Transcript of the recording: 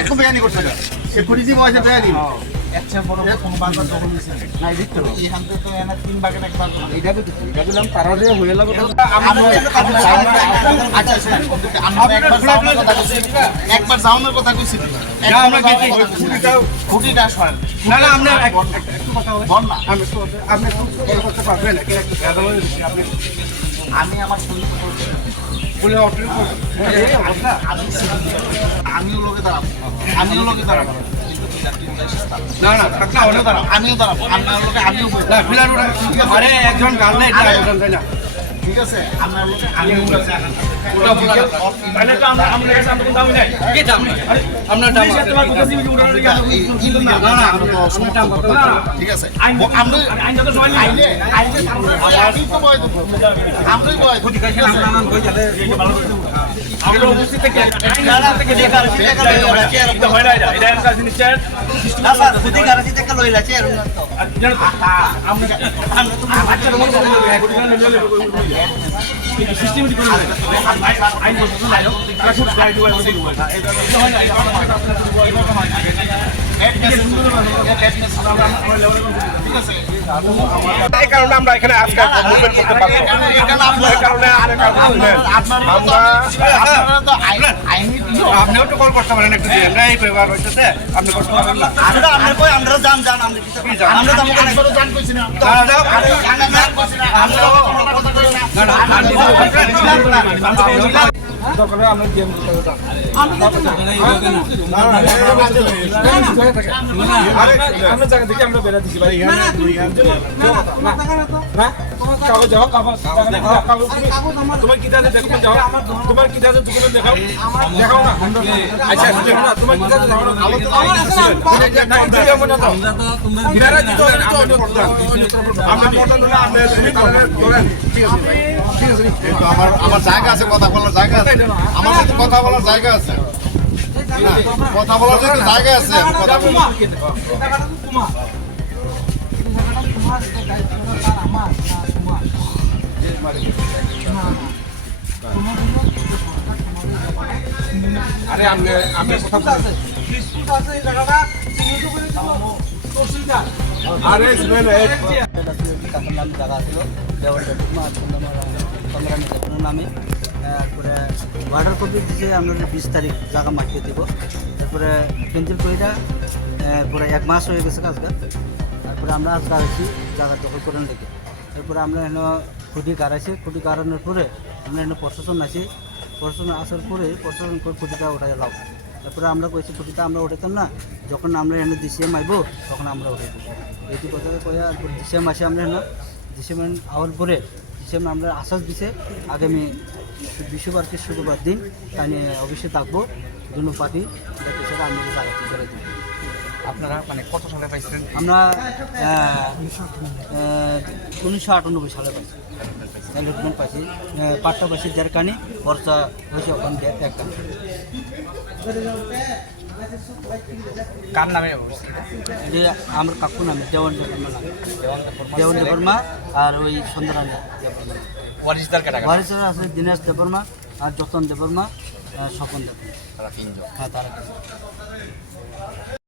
একদম বেয়ানি করছে না সে পরিচিত হয়েছে বেয়ানি আচ্ছা বড় কোন বাজার দখল হইছে না দেখতে এখান থেকে তো এনা তিন ভাগের এক ভাগ এইটা দিলাম তারা যে হয়ে লাগবে আচ্ছা আমরা একবার যাওয়ার কথা কইছি আমরা খুঁটিটা সরান না না আমরা একটু কথা বল না আপনি করতে পারবেন আমি আমার বলে আমিও লোকে দাঁড়াবো না না থাকলে অনেক দাঁড়াবো আমিও দাঁড়াবো আপনার লোকে আমিও আরে একজন গাল নাই তাই না ঠিক আছে আপনার লোকে আমিও তাহলে তো আমরা কাছে আমরা কোনো দামই নাই কি দাম নাই আপনার দাম আছে তোমার কথা দিবি উড়ানোর কি না না আমরা তো অসময় দাম করতে না ঠিক আছে আমরা আইন যত জয়েন আইলে আমি তো বয় দেব আমরাই বয় খুঁটি কাছে আমরা নানান বই যাতে ভালো করে আমরা উপস্থিত থেকে আইন থেকে দেখা এটা হয় না এটা একটা জিনিস না স্যার খুদি গারাজি থেকে লইলাছে আর আমরা বাচ্চার মনে সিস্টেমেটিক করে আইন বসে নাই তারা খুব গাইড হয় ওই দিকে এই কারণে আমরা এখানে আজকে মুভমেন্ট করতে পারবো এই কারণে আপনিও তো কল করতে পারেন একটু আমরা এই ব্যবহার হইতেছে আপনি করতে পারবেন না আমরা জান আমরা জান কইছি না দরকারে আমরা গেম খেলতে আমরা জায়গা থেকে আমরা বেড়া দিছি ভাই কাগজ যাও কাগজ তোমার কিতাবে দেখো যাও তোমার কিতাবে দোকানে দেখাও দেখাও না আচ্ছা দেখো না তোমার কিতাবে দেখাও না না ইন্টারভিউ মনে দাও বিরারা দিতে হবে তো আমরা পড়তাম না আপনি তুমি করেন ঠিক আছে ঠিক আছে কিন্তু আমার জায়গা আছে কথা বলার জায়গা আছে আমার সাথে কথা বলার জায়গা আছে কথা বলার জন্য জায়গা আছে কথা বলবো আরে আমি কথা বলছি আরে শুনেন নাম জায়গা ছিল দেওয়ালটা নামে তারপরে ওয়াটার কপি দিয়েছে আমরা 20 তারিখ জায়গা মাখিয়ে দেব তারপরে ক্যান্সেল করিটা পরে 1 মাস হয়ে গেছে কাজটা তারপরে আমরা আজকে আসছি জায়গা দখল করেন দেখে তারপরে আমরা এখানে খুঁটি কারাইছি খুঁটি কারানোর পরে আমরা এখানে প্রশাসন আছি প্রশাসন আসার পরে প্রশাসন খুঁটিটা ওঠাই লাভ তারপরে আমরা কইছি খুঁটিটা আমরা উঠাতাম না যখন আমরা এখানে ডিসিএম আইব তখন আমরা উঠাই দেবো এইটি কথা কয়া ডিসিএম আসে আমরা এখানে ডিসিএম আওয়ার পরে ডিসিএম আমরা আশ্বাস দিছে আগামী বিশ্ববারকে শুক্রবার দিন তাই নিয়ে অবশ্যই থাকবো দুনো পার্টি সেটা আমরা জায়গা করে দিই আপনারা মানে কত সালে পাইছেন আমরা 1998 সালে পাইছি অ্যালটমেন্ট পাইছি পাট্টা পাইছি যার কারণে খরচা হয়েছে ওখান একটা কার নামে যে আমার কাকু নামে দেওয়ান দেবর্মা আর ওই সন্ধ্যারানী ওয়ারিসদার আছে দিনেশ দেবর্মা আর যতন দেবর্মা স্বপন দেবর্মা হ্যাঁ তারা